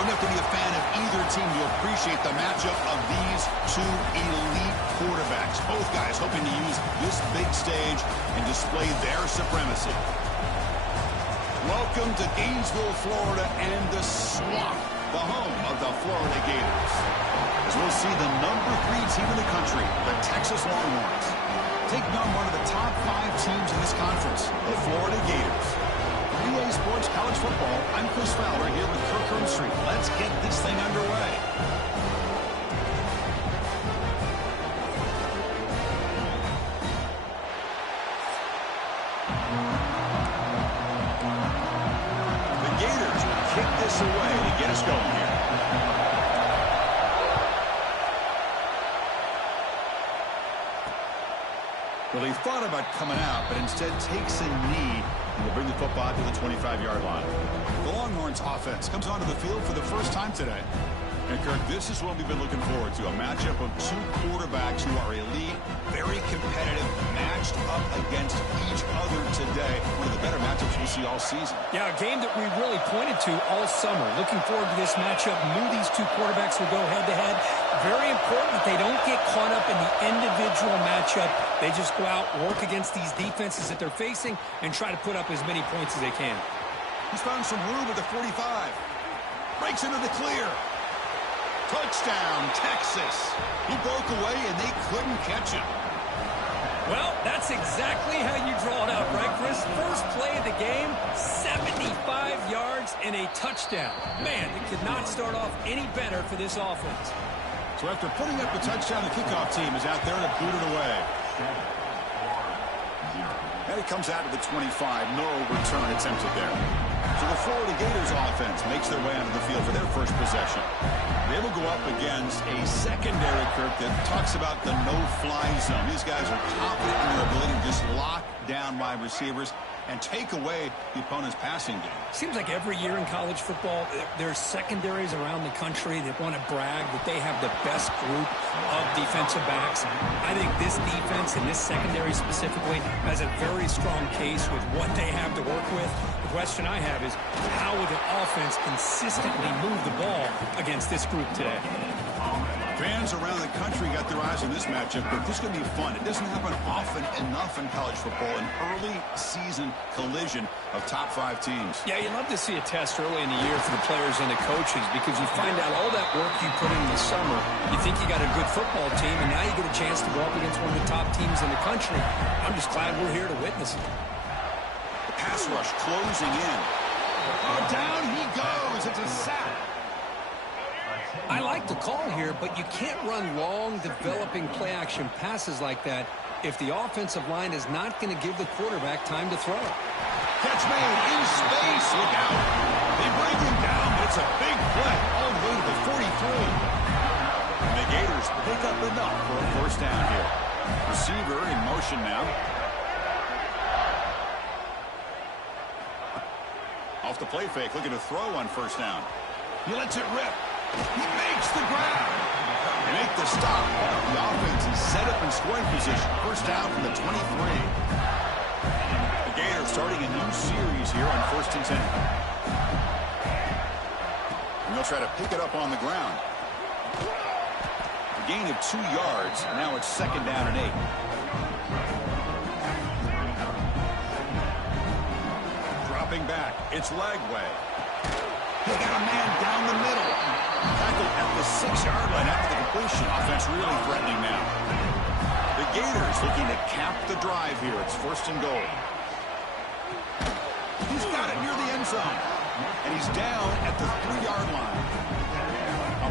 don't have to be a fan of either team to appreciate the matchup of these two elite quarterbacks. Both guys hoping to use this big stage and display their supremacy. Welcome to Gainesville, Florida, and the swamp, the home of the Florida Gators. As we'll see the number 3 team in the country, the Texas Longhorns, taking on one of the top 5 teams in this conference, the Florida Gators. EA Sports College Football, I'm Chris Fowler here with Kirk Herbstreit. Let's get this thing underway. The Gators will kick this away to get us going here. Well, he thought about coming out, but instead takes a knee and will bring the football to the 25-yard line. The Longhorns offense comes onto the field for the first time today. And, Kirk, this is what we've been looking forward to, a matchup of 2 quarterbacks who are elite, very competitive, matched up against each other today. One of the better matchups we'll see all season. Yeah, a game that we really pointed to all summer. Looking forward to this matchup. Knew these 2 quarterbacks would go head-to-head. Very important that they don't get caught up in the individual matchup. They just go out, work against these defenses that they're facing, and try to put up as many points as they can. He's found some room at the 45. Breaks into the clear. Touchdown, Texas. He broke away, and they couldn't catch him. Well, that's exactly how you draw it out, right, Chris? First play of the game, 75 yards and a touchdown. Man, it could not start off any better for this offense. So after putting up a touchdown, the kickoff team is out there to boot it away. And it comes out to the 25. No return attempted there. So the Florida Gators offense makes their way onto the field for their first possession. They will go up against a secondary, Kirk, that talks about the no-fly zone. These guys are confident in their ability to just lock down wide receivers and take away the opponent's passing game. Seems like every year in college football, there's secondaries around the country that want to brag that they have the best group of defensive backs. I think this defense and this secondary specifically has a very strong case with what they have to work with. The question I have is, how will the offense consistently move the ball against this group today? Fans around the country got their eyes on this matchup, but this is going to be fun. It doesn't happen often enough in college football, an early season collision of top 5 teams. Yeah, you love to see a test early in the year for the players and the coaches because you find out all that work you put in the summer. You think you got a good football team, and now you get a chance to go up against one of the top teams in the country. I'm just glad we're here to witness it. The pass rush closing in. Oh, down he goes. It's a sack. I like the call here, but you can't run long, developing play-action passes like that if the offensive line is not going to give the quarterback time to throw. Catch made in space. Look out. They bring him down, but it's a big play all the way to the 43. And the Gators pick up enough for a first down here. Receiver in motion now. Off the play fake, looking to throw on first down. He lets it rip. He makes the grab. They make the stop. The offense is set up in scoring position. First down from the 23. The Gators starting a new series here on 1st and 10. And they'll try to pick it up on the ground. A gain of 2 yards. Now it's 2nd down and 8. Dropping back. It's Lagway. They got a man down the middle. Tackled at the 6-yard line after the completion. Offense really threatening now. The Gators looking to cap the drive here. It's 1st and goal. He's got it near the end zone. And he's down at the 3-yard line.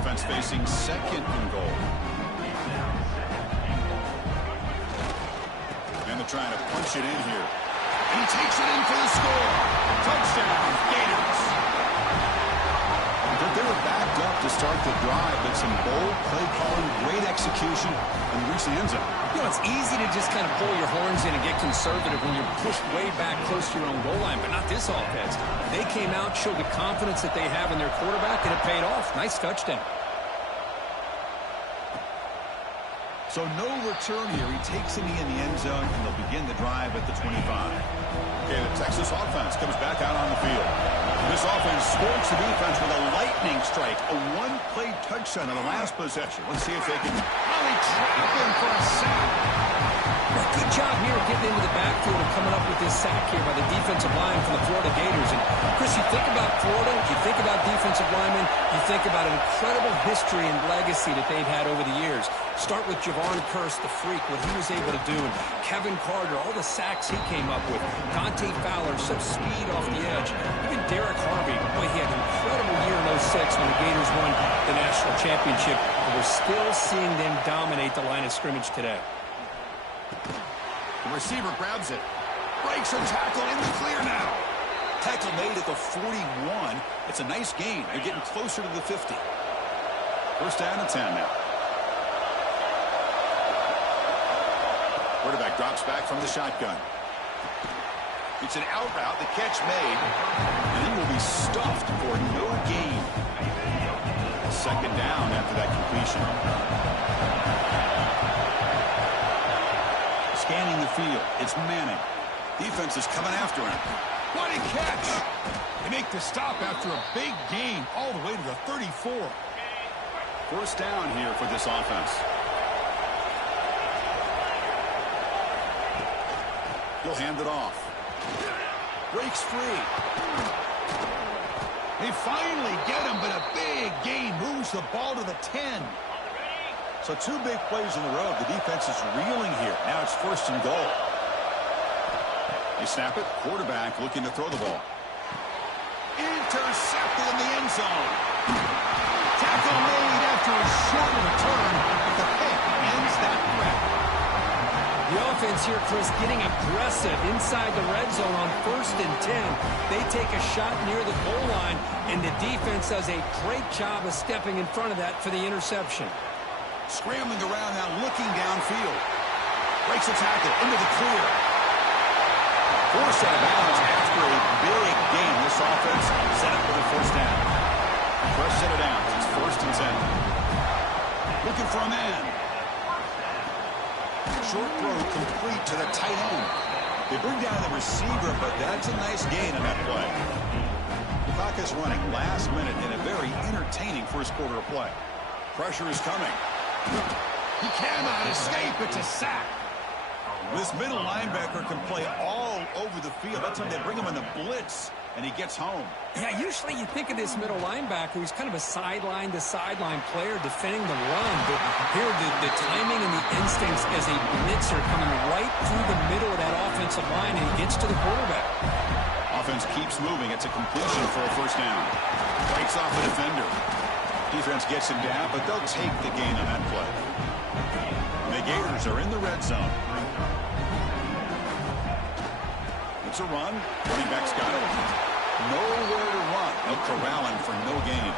Offense facing 2nd and goal. And they're trying to punch it in here. And he takes it in for the score. Touchdown, Gators. They were backed up to start the drive, but some bold play calling, great execution, and reach the end zone. You know, it's easy to just kind of pull your horns in and get conservative when you're pushed way back close to your own goal line, but not this offense. They came out, showed the confidence that they have in their quarterback, and it paid off. Nice touchdown. So So no return here. He takes it in the end zone, and they'll begin the drive at the 25. Okay, the Texas offense comes back out on the field. This offense scorched the defense with a lightning strike, a one-play touchdown on the last possession. Let's see if they can really trap him for a sack. Well, good job here getting into the backfield and coming up with this sack here by the defensive line from the Florida Gators. And, Chris, you think about Florida, you think about defensive linemen, you think about an incredible history and legacy that they've had over the years. Start with Javon Kearse, the freak, what he was able to do. And Kevin Carter, all the sacks he came up with. Dante Fowler, some speed off the edge. Even Derek Harvey, boy, he had an incredible year in 06 when the Gators won the national championship. And we're still seeing them dominate the line of scrimmage today. The receiver grabs it. Breaks a tackle in the clear now. Tackle made at the 41. It's a nice gain. They're getting closer to the 50. First down and 10 now. Quarterback drops back from the shotgun. It's an out route. The catch made. And he will be stuffed for no gain. Second down after that completion. Scanning the field. It's Manning. Defense is coming after him. What a catch! They make the stop after a big gain all the way to the 34. First down here for this offense. He'll hand it off. Breaks free. They finally get him, but a big gain moves the ball to the 10. So two big plays in a row. The defense is reeling here. Now it's first and goal. They snap it. Quarterback looking to throw the ball. Intercepted in the end zone. Tackle made after a short return. The pick ends that threat. The offense here, Chris, getting aggressive inside the red zone on first and 10. They take a shot near the goal line, and the defense does a great job of stepping in front of that for the interception. Scrambling around now, looking downfield. Breaks a tackle into the clear. Forced out of bounds after a big game. This offense set up with a first down. Fresh set of downs. It's first and 10. Looking for a man. Short throw complete to the tight end. They bring down the receiver, but that's a nice gain on that play. The clock is running last minute in a very entertaining first quarter of play. Pressure is coming. He cannot escape. It's a sack. This middle linebacker can play all over the field. That's when they bring him in a blitz, and he gets home. Yeah, usually you think of this middle linebacker who's kind of a sideline-to-sideline player defending the run. But here, the timing and the instincts as a blitzer coming right through the middle of that offensive line, and he gets to the quarterback. Offense keeps moving. It's a completion for a first down. Breaks off a defender. Defense gets him down, but they'll take the gain on that play. The Gators are in the red zone. It's a run. Running back's got it. Nowhere to run. No corralling for no gain.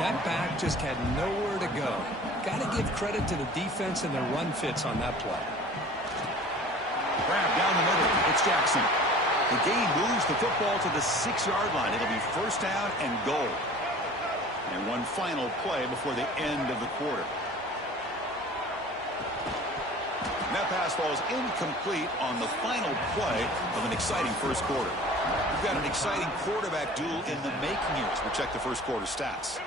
That back just had nowhere to go. Got to give credit to the defense and their run fits on that play. Grab down the middle. It's Jackson. The gain moves the football to the 6-yard line. It'll be first down and goal. And one final play before the end of the quarter. And that pass falls incomplete on the final play of an exciting first quarter. We've got an exciting quarterback duel in the making here as we check the first quarter stats.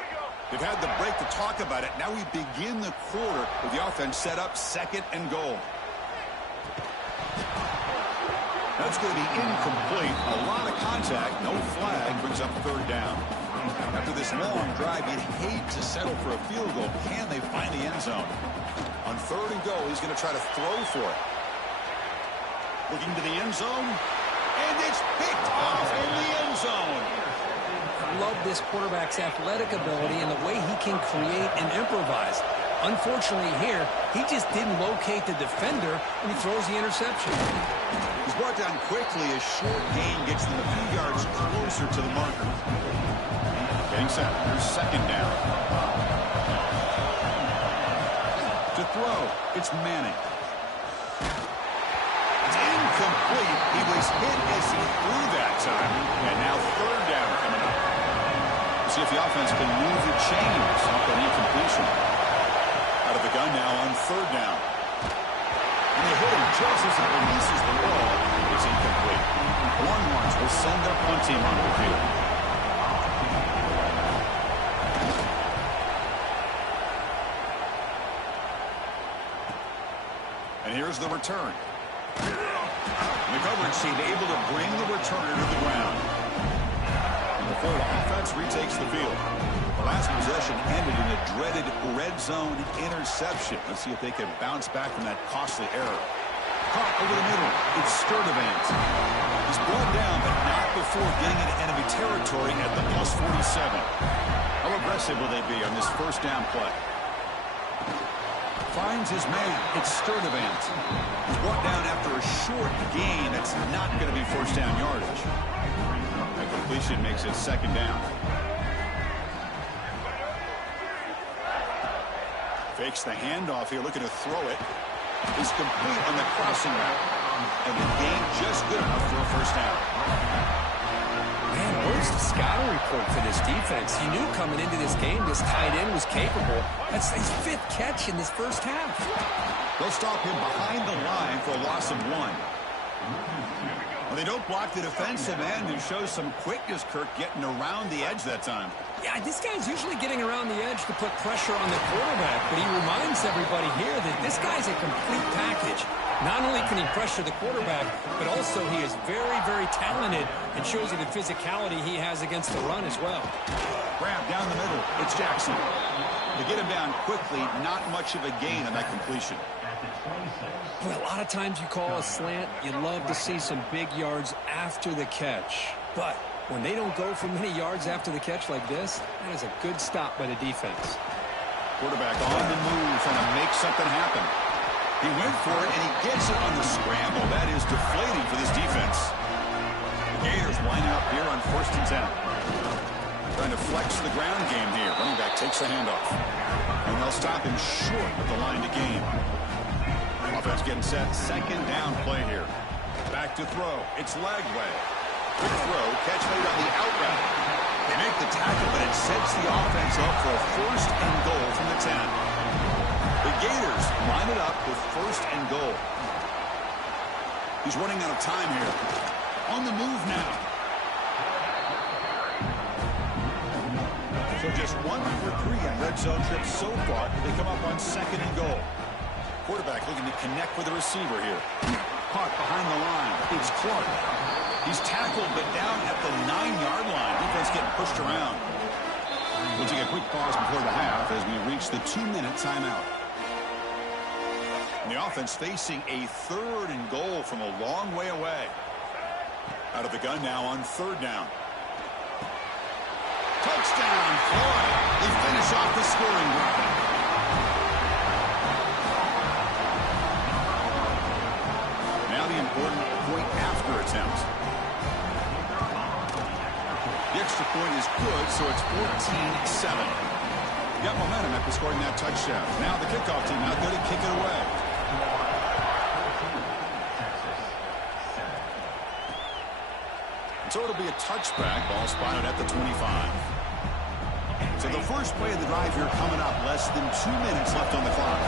They've had the break to talk about it. Now we begin the quarter with the offense set up second and goal. That's going to be incomplete. A lot of contact. No flag. Brings up third down. After this long drive, you'd hate to settle for a field goal. Can they find the end zone? On third and goal, he's going to try to throw for it. Looking to the end zone. And it's picked off in the end zone. I love this quarterback's athletic ability and the way he can create and improvise. Unfortunately here, he just didn't locate the defender when he throws the interception. He's brought down quickly. A short gain gets them a few yards closer to the marker. Getting set. Here's second down. To throw, it's Manning. It's incomplete. He was hit as he threw that time. And now third down coming up. We'll see if the offense can move the chains off that incompletion. Out of the gun now, team onto the field. And here's the return. The coverage team able to bring the returner to the ground. And the Florida offense retakes the field. The last possession ended in a dreaded red zone interception. Let's see if they can bounce back from that costly error. Caught over the middle. It's Sturdivant. He's brought down, but not before getting into enemy territory at the +47. How aggressive will they be on this first down play? Finds his man. It's Sturdivant. He's brought down after a short gain. That's not going to be first down yardage. That completion makes it second down. Fakes the handoff here, looking to throw it. Is complete on the crossing route. And the gain just good enough for a first down. Man, where's the scouting report for this defense? You knew coming into this game this tight end was capable. That's his 5th catch in this first half. They'll stop him behind the line for a loss of 1. Well, they don't block the defensive end, who shows some quickness, Kirk, getting around the edge that time. Yeah, this guy's usually getting around the edge to put pressure on the quarterback, but he reminds everybody here that this guy's a complete package. Not only can he pressure the quarterback, but also he is very, very talented and shows you the physicality he has against the run as well. Grab down the middle. It's Jackson. To get him down quickly, not much of a gain on that completion. Well, a lot of times you call a slant, you love to see some big yards after the catch. But when they don't go for many yards after the catch like this, that is a good stop by the defense. Quarterback on the move, trying to make something happen. He went for it, and he gets it on the scramble. That is deflating for this defense. The Gators lining up here on 1st and 10. Trying to flex the ground game here. Running back takes the handoff. And they'll stop him short of the line to gain. Offense getting set. Second down play here. Back to throw. It's Lagway. Quick throw. Catch made on the out route. They make the tackle, but it sets the offense up for a 1st and goal from the 10. The Gators line it up with 1st and goal. He's running out of time here. On the move now. So just 1 for 3 on red zone trips so far. They come up on 2nd and goal. Quarterback looking to connect with the receiver here. Caught behind the line. It's Clark. He's tackled, but down at the 9-yard line. Defense getting pushed around. We'll take a quick pause before the half as we reach the 2-minute timeout. And the offense facing a 3rd and goal from a long way away. Out of the gun now on 3rd down. Touchdown, Floyd. They finish off the scoring drive. Now the important point after attempt. The extra point is good, so it's 14-7. Got momentum after scoring that touchdown. Now the kickoff team out there to kick it away. So it'll be a touchback. Ball spotted at the 25. So the first play of the drive here coming up. Less than 2 minutes left on the clock.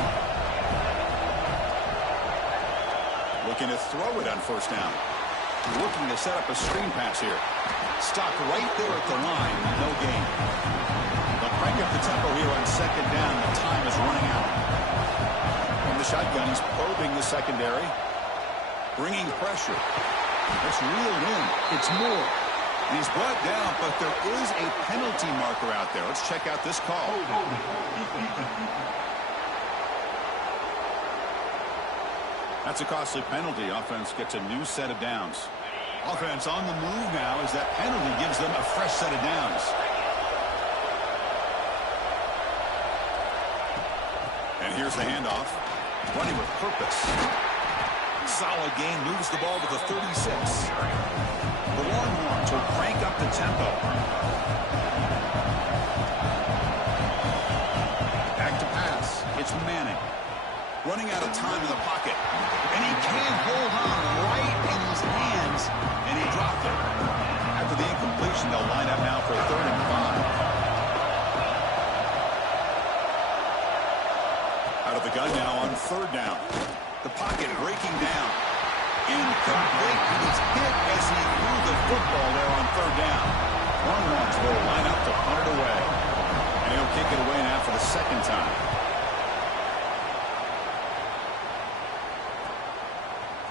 Looking to throw it on 1st down. Looking to set up a screen pass here. Stopped right there at the line. No gain. They'll crank up the tempo here on 2nd down. The time is running out. From the shotgun, he's probing the secondary. Bringing pressure. That's reeled in. It's Moore. And he's brought down, but there is a penalty marker out there. Let's check out this call. That's a costly penalty. Offense gets a new set of downs. Offense on the move now as that penalty gives them a fresh set of downs. And here's the handoff. Running with purpose. Solid gain, moves the ball to the 36. The Longhorns will crank up the tempo. Back to pass. It's Manning. Running out of time in the pocket. And he can't hold on right in his hands. And he dropped it. After the incompletion, they'll line up now for 3rd and 5. Out of the gun now on 3rd down. The pocket breaking down. Incomplete. He was hit as he threw the football there on third down. Long will line up to punt it away. And he'll kick it away now for the second time.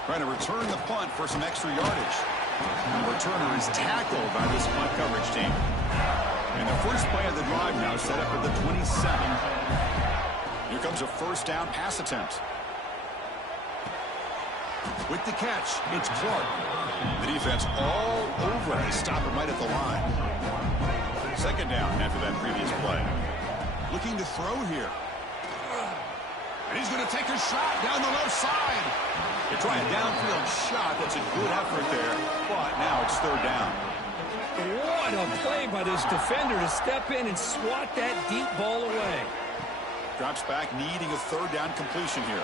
Trying to return the punt for some extra yardage. The returner is tackled by this punt coverage team. And the first play of the drive now set up at the 27. Here comes a first down pass attempt. With the catch, it's Clark. The defense all over it. They stop it right at the line. Second down after that previous play. Looking to throw here. And he's going to take a shot down the left side. They try a downfield shot. That's a good effort there. But now it's third down. What a play by this defender to step in and swat that deep ball away. Drops back, needing a third down completion here.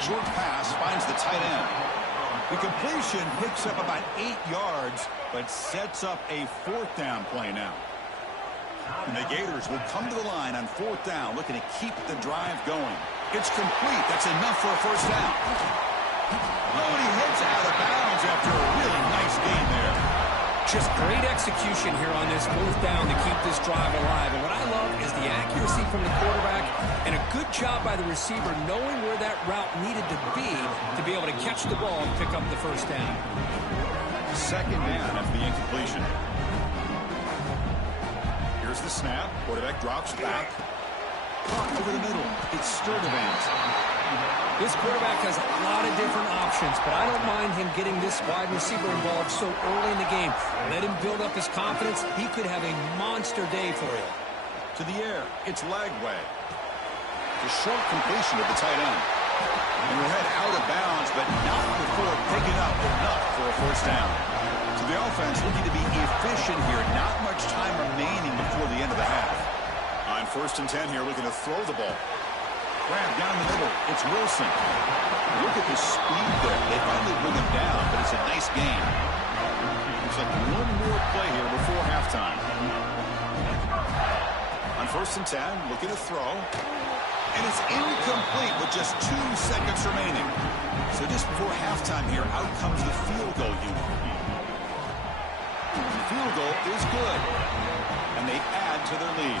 Short pass finds the tight end. The completion picks up about 8 yards, but sets up a fourth down play now. And the Gators will come to the line on fourth down, looking to keep the drive going. It's complete. That's enough for a first down. Oh, and he heads out of bounds after a really nice gain there. Just great execution here on this fourth down to keep this drive alive. And what I love is the accuracy from the quarterback and a good job by the receiver knowing where that route needed to be able to catch the ball and pick up the first down. Second down after the incompletion. Here's the snap. Quarterback drops back. Caught over the middle. It's Sturdivant. This quarterback has a lot of different options, but I don't mind him getting this wide receiver involved so early in the game. Let him build up his confidence. He could have a monster day for you. To the air, it's Lagway. The short completion of the tight end. And we'll head out of bounds, but not before picking up enough for a first down. So the offense looking to be efficient here. Not much time remaining before the end of the half. On 1st and 10 here, looking to throw the ball. Grab down the middle. It's Wilson. Look at the speed there. They finally bring him down, but it's a nice game. Looks like one more play here before halftime. On 1st and 10, looking to throw. And it's incomplete with just 2 seconds remaining. So just before halftime here, out comes the field goal unit. The field goal is good. And they add to their lead.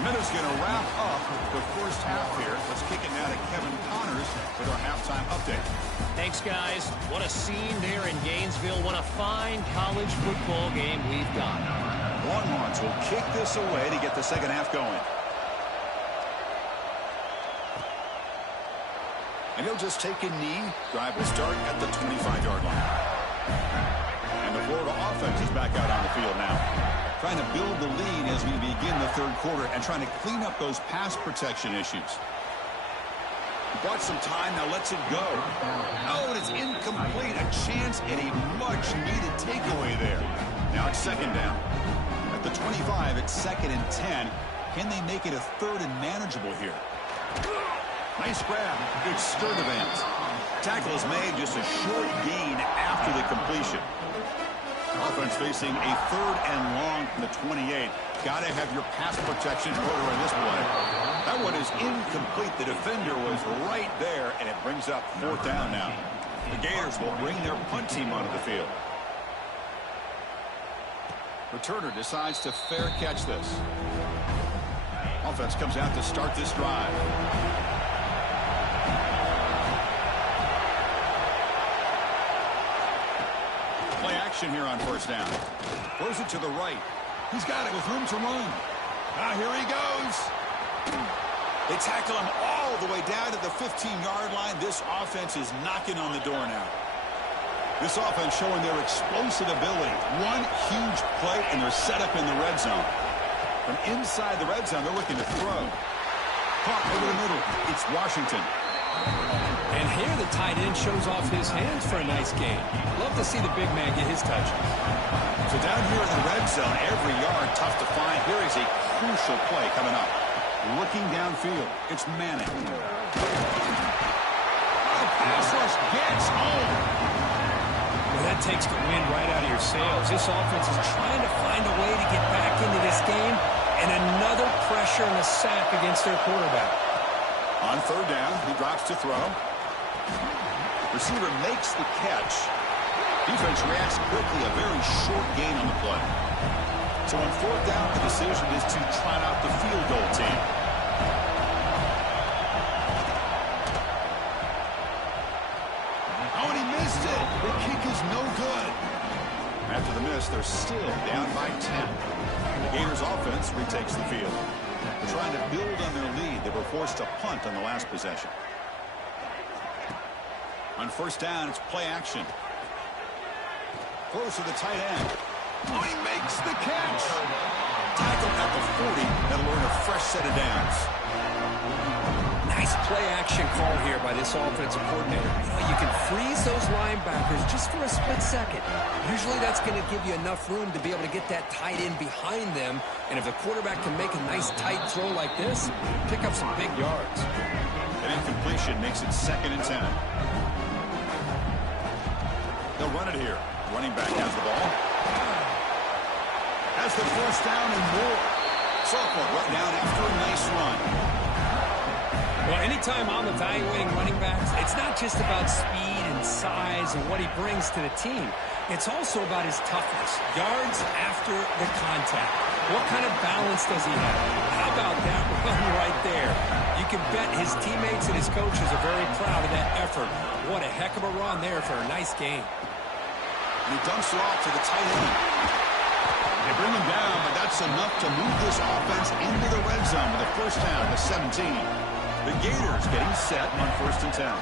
Minutes going to wrap up the first half here. Let's kick it now to Kevin Connors with our halftime update. Thanks, guys. What a scene there in Gainesville. What a fine college football game we've got. Longhorns will kick this away to get the second half going. And he'll just take a knee. Drive will start at the 25-yard line. And the Florida offense is back out on the field now. Trying to build the lead as we begin the third quarter and trying to clean up those pass protection issues. Bought some time, now lets it go. Oh, and it's incomplete. A chance at a much-needed takeaway there. Now it's second down. At the 25, it's 2nd and 10. Can they make it a 3rd and manageable here? Nice grab. It's Sturdivant. Tackle is made, just a short gain after the completion. Offense facing a 3rd and long from the 28. Got to have your pass protection in order on this play. That one is incomplete. The defender was right there, and it brings up 4th down now. The Gators will bring their punt team onto the field. Returner decides to fair catch this. Offense comes out to start this drive. Play action here on 1st down. Throws it to the right. He's got it with room to run. Here he goes. They tackle him all the way down to the 15-yard line. This offense is knocking on the door now. This offense showing their explosive ability. One huge play, and they're set up in the red zone. From inside the red zone, they're looking to throw. Caught over the middle. It's Washington. And here the tight end shows off his hands for a nice game. Love to see the big man get his touches. So down here in the red zone, every yard tough to find. Here is a crucial play coming up. Looking downfield, it's Manning. Oh, pass rush gets home. Well, that takes the wind right out of your sails. This offense is trying to find a way to get back into this game, and another pressure and a sack against their quarterback. On 3rd down, he drops to throw. Receiver makes the catch. Defense reacts quickly, a very short gain on the play. So on fourth down, the decision is to trot out the field goal team. Oh, and he missed it. The kick is no good. After the miss, they're still down by 10. The Gators offense retakes the field. They're trying to build on their lead. They were forced to punt on the last possession. On first down, it's play action. Close to the tight end. Oh, he makes the catch. Tackle at the 40. That'll earn a fresh set of downs. Nice play action call here by this offensive coordinator. You can freeze those linebackers just for a split second. Usually that's going to give you enough room to be able to get that tight end behind them. And if the quarterback can make a nice tight throw like this, pick up some big yards. An incompletion makes it 2nd and 10. They'll run it here. Running back has the ball. Has the first down and more. Sophomore right down after a nice run. Well, anytime I'm evaluating running backs, it's not just about speed and size and what he brings to the team. It's also about his toughness. Yards after the contact. What kind of balance does he have? How about that run right there? You can bet his teammates and his coaches are very proud of that effort. What a heck of a run there for a nice game. And he dumps it off to the tight end. They bring him down, but that's enough to move this offense into the red zone with a first down to 17. The Gators getting set on 1st and 10.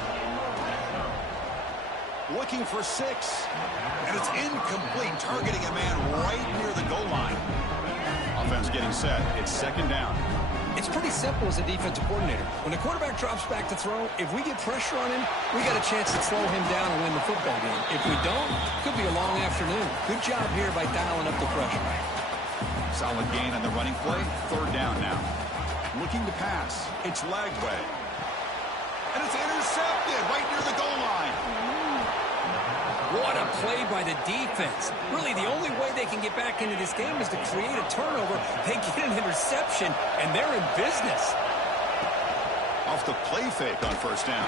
Looking for 6. And it's incomplete, targeting a man right near the goal line. Offense getting set. It's 2nd down. It's pretty simple as a defensive coordinator. When the quarterback drops back to throw, if we get pressure on him, we got a chance to slow him down and win the football game. If we don't, it could be a long afternoon. Good job here by dialing up the pressure. Solid gain on the running play. 3rd down now. Looking to pass. It's Lagway. And it's intercepted right near the goal line. What a play by the defense. Really, the only way they can get back into this game is to create a turnover. They get an interception, and they're in business. Off the play fake on first down.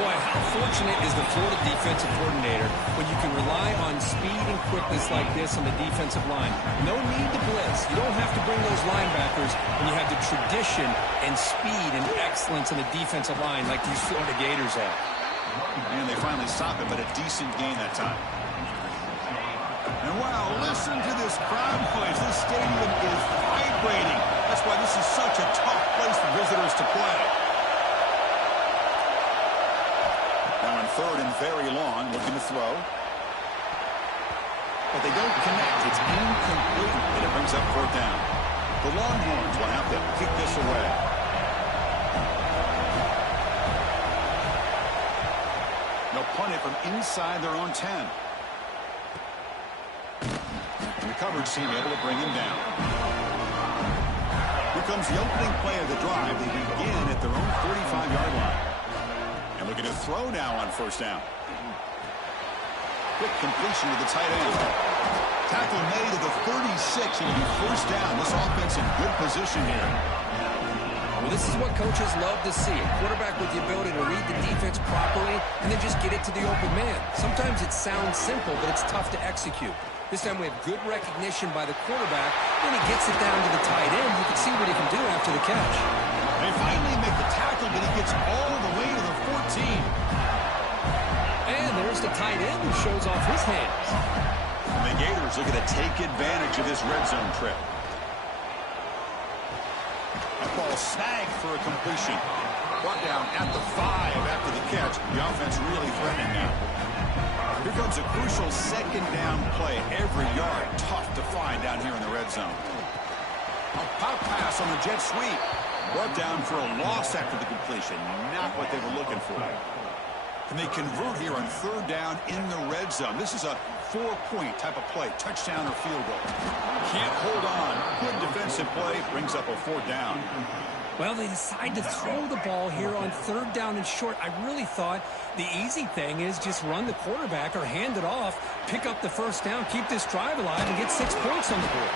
Boy, how fortunate is the Florida defensive coordinator when you can rely on speed and quickness like this on the defensive line. No need to blitz. You don't have to bring those linebackers when you have the tradition and speed and excellence on the defensive line like these Florida Gators have. And they finally stop him, but a decent gain that time. And wow, listen to this crowd noise. This stadium is vibrating. That's why this is such a tough place for visitors to play. Now on 3rd and very long, looking to throw. But they don't connect. It's incomplete, and it brings up 4th down. The Longhorns will have to kick this away. They'll punt it from inside their own 10. And the coverage team able to bring him down. Here comes the opening play of the drive. They begin at their own 45-yard line. And looking to throw now on first down. Quick completion to the tight end. Tackle made to the 36. It'll be first down. This offense in good position here. Well, this is what coaches love to see. A quarterback with the ability to read the defense properly and then just get it to the open man. Sometimes it sounds simple, but it's tough to execute. This time we have good recognition by the quarterback. When he gets it down to the tight end, you can see what he can do after the catch. They finally make the tackle, but he gets all the way to the 14. And there's the tight end who shows off his hands. And the Gators looking to take advantage of this red zone trip. That ball snagged for a completion. Brought down at the 5 after the catch. The offense really threatening now. Here comes a crucial 2nd down play. Every yard tough to find down here in the red zone. A pop pass on the jet sweep. Brought down for a loss after the completion. Not what they were looking for. And they convert here on 3rd down in the red zone. This is a 4-point type of play. Touchdown or field goal. Can't hold on. Good defensive play. Brings up a 4th down. Well, they decide to throw the ball here on 3rd down and short. I really thought the easy thing is just run the quarterback or hand it off, pick up the first down, keep this drive alive, and get 6 points on the board.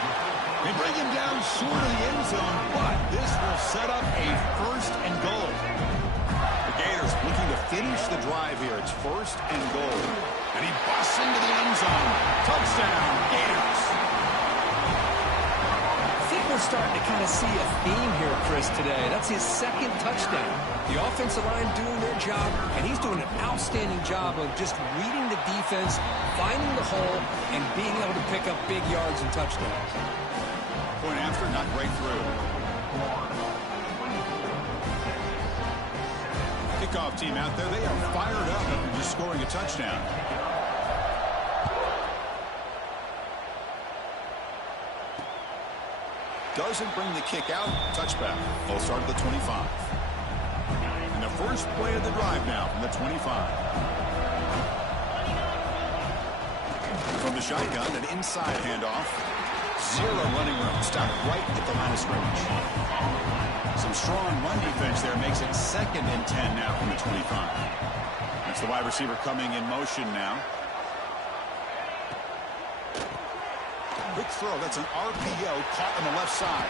They bring him down short of the end zone, but this will set up a 1st and goal. The Gators looking to finish the drive here. It's 1st and goal. And he busts Touchdown, Gators. I think we're starting to kind of see a theme here, Chris, today. That's his second touchdown. The offensive line doing their job, and he's doing an outstanding job of just reading the defense, finding the hole, and being able to pick up big yards and touchdowns. Point after, not right through. Kickoff team out there, they are fired up after just scoring a touchdown. Doesn't bring the kick out. Touchback. They'll start at the 25. And the first play of the drive now from the 25. From the shotgun, an inside handoff. Zero running room. Stopped right at the line of scrimmage. Some strong run defense there makes it 2nd and 10 now from the 25. That's the wide receiver coming in motion now. Quick throw. That's an RPO caught on the left side.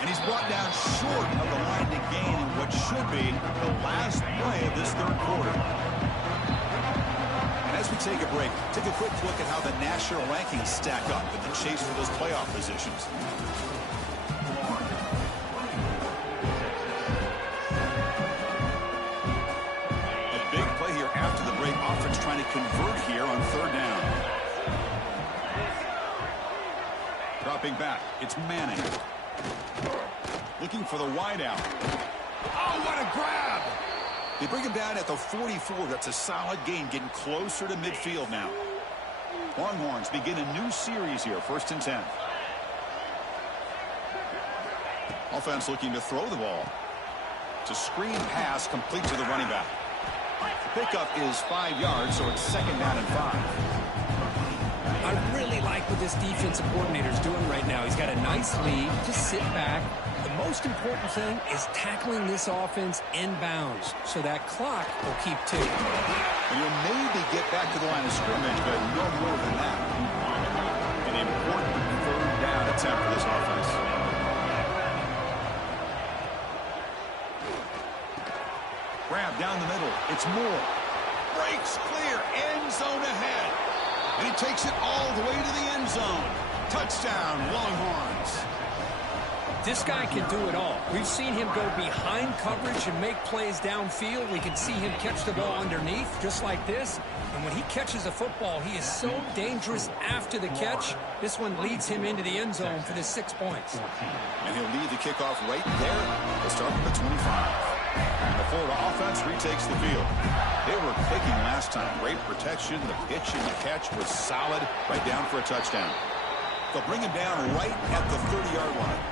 And he's brought down short of the line to gain in what should be the last play of this third quarter. And as we take a break, take a quick look at how the national rankings stack up in the chase for those playoff positions. A big play here after the break. Offense trying to convert here on 3rd down. Dropping back, it's Manning. Looking for the wideout. Oh, what a grab! They bring him down at the 44. That's a solid gain, getting closer to midfield now. Longhorns begin a new series here, 1st and 10. Offense looking to throw the ball. It's a screen pass complete to the running back. Pickup is 5 yards, so it's 2nd down and 5. I really like what this defensive coordinator is doing right now. He's got a nice lead. Just sit back. The most important thing is tackling this offense inbounds so that clock will keep ticking. And you'll maybe get back to the line of scrimmage, but no more than that. An important 3rd down attempt for this offense. Grab down the middle. It's Moore. Breaks clear. End zone ahead. And he takes it all the way to the end zone. Touchdown, Longhorns. This guy can do it all. We've seen him go behind coverage and make plays downfield. We can see him catch the ball underneath, just like this. And when he catches a football, he is so dangerous after the catch. This one leads him into the end zone for the 6 points. And he'll lead the kickoff right there. They'll start from the 25. And the Florida offense retakes the field. They were clicking last time. Great protection. The pitch and the catch was solid. Right down for a touchdown. They'll bring him down right at the 30-yard line.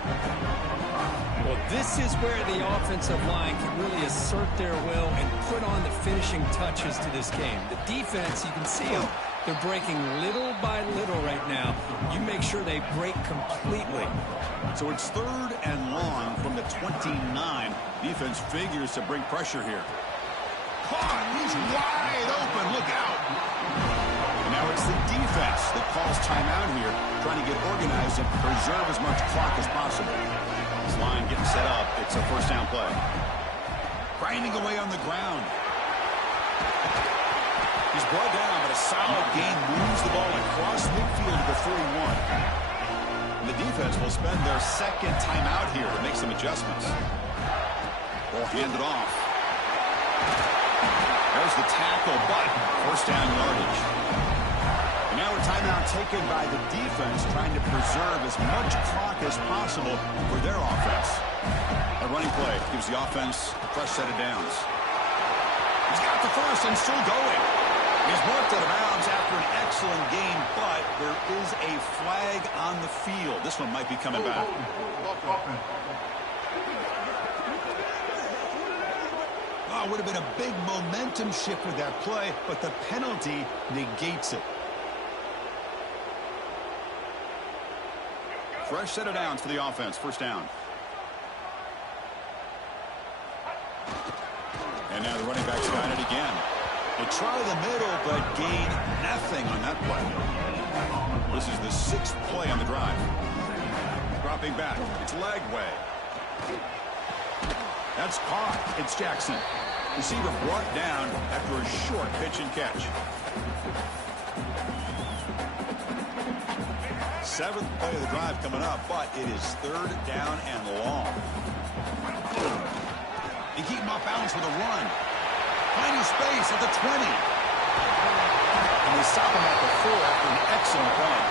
Well, this is where the offensive line can really assert their will and put on the finishing touches to this game. The defense, you can see them. They're breaking little by little right now. You make sure they break completely. So it's 3rd and long from the 29. Defense figures to bring pressure here. Caught. He's wide open. Look out. And now it's the defense that calls timeout here, trying to get organized and preserve as much clock as possible. This line getting set up. It's a 1st down play. Grinding away on the ground. He's brought down, but a solid gain moves the ball across midfield to the 41. And the defense will spend their 2nd timeout here to make some adjustments. Ball handed off. There's the tackle, but 1st down yardage. And now a timeout taken by the defense, trying to preserve as much clock as possible for their offense. A running play gives the offense a fresh set of downs. He's got the first and still going. He's marked out of bounds after an excellent game, but there is a flag on the field. This one might be coming back. Oh, it would have been a big momentum shift with that play, but the penalty negates it. Fresh set of downs for the offense. 1st down. And now the running back's got it again. They try the middle, but gain nothing on that play. This is the 6th play on the drive. Dropping back. It's Lagway. That's caught. It's Jackson. Receiver brought down after a short pitch and catch. Seventh play of the drive coming up, but it is third down and long. They keep him off balance with a run. Finding space at the 20. And they stop him at the 4 after an excellent run.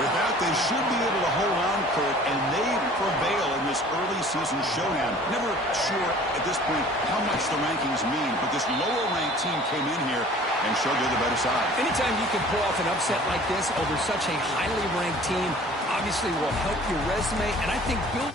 With that, they should be able to hold on, Kurt, and they prevail in this early season showdown. Never sure at this point how much the rankings mean, but this lower-ranked team came in here and showed they're the better side. Anytime you can pull off an upset like this over such a highly ranked team, obviously will help your resume, and I think build...